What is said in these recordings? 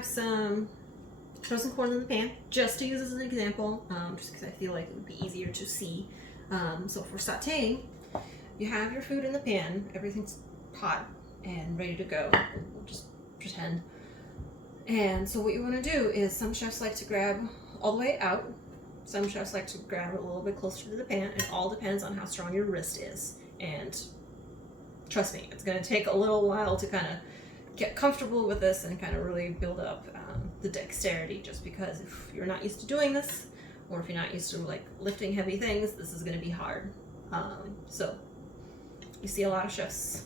have some frozen corn in the pan, just to use as an example, just because I feel like it would be easier to see. So for sauteing, you have your food in the pan, everything's hot and ready to go. We'll just pretend. And so what you want to do is, some chefs like to grab all the way out. Some chefs like to grab it a little bit closer to the pan. It all depends on how strong your wrist is. And trust me, it's going to take a little while to kind of get comfortable with this and kind of really build up the dexterity, just because if you're not used to doing this, or if you're not used to like lifting heavy things, this is going to be hard. So you see a lot of chefs,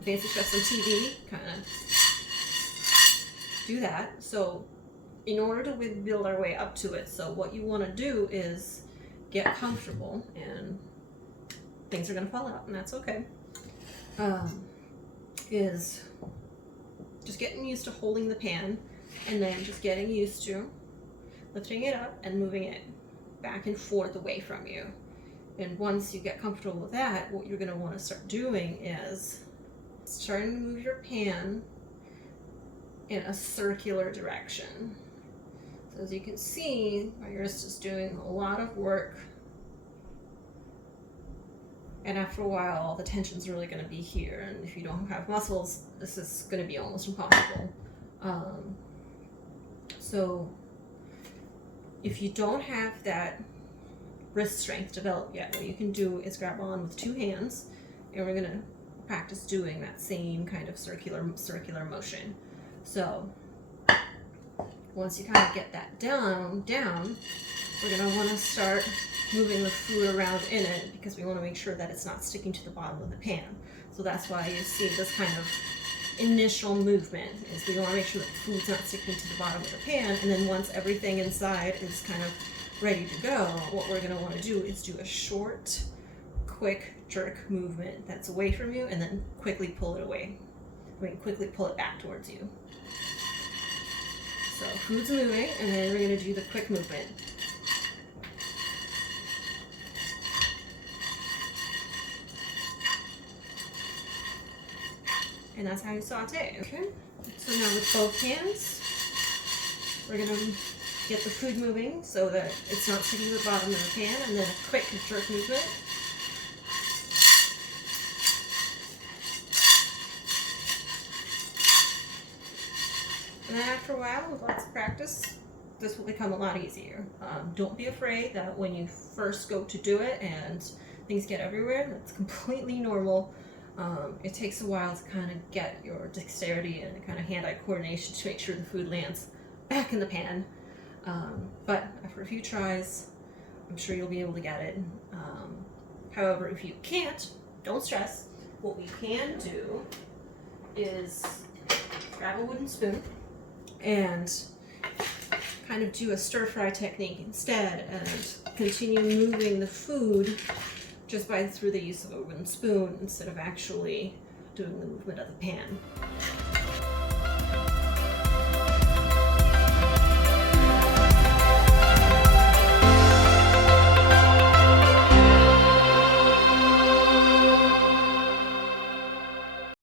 fancy chefs on TV kind of do that. So in order to build our way up to it, so what you want to do is get comfortable, and things are going to fall out, and that's okay. Is just getting used to holding the pan, and then just getting used to lifting it up and moving it back and forth away from you. And once you get comfortable with that, what you're going to want to start doing is starting to move your pan in a circular direction. So as you can see, my wrist is doing a lot of work, and after a while all the tension's really going to be here, and if you don't have muscles, this is going to be almost impossible. So if you don't have that wrist strength developed yet, what you can do is grab on with two hands, and we're going to practice doing that same kind of circular motion. So once you kind of get that down, we're going to want to start moving the food around in it, because we want to make sure that it's not sticking to the bottom of the pan. So that's why you see this kind of initial movement, is we want to make sure that the food's not sticking to the bottom of the pan, and then once everything inside is kind of ready to go, what we're going to want to do is do a short, quick jerk movement that's away from you, and then quickly pull it away. Quickly pull it back towards you. So food's moving, and then we're going to do the quick movement. And that's how you saute. Okay. So now with both hands, we're going to get the food moving so that it's not sticking to the bottom of the pan, and then a quick jerk movement. And then after a while, with lots of practice, this will become a lot easier. Don't be afraid that when you first go to do it and things get everywhere, that's completely normal. It takes a while to kind of get your dexterity and kind of hand-eye coordination to make sure the food lands back in the pan. But after a few tries, I'm sure you'll be able to get it. However, if you can't, don't stress. What we can do is grab a wooden spoon and kind of do a stir-fry technique instead, and continue moving the food just through the use of a wooden spoon, instead of actually doing the movement of the pan.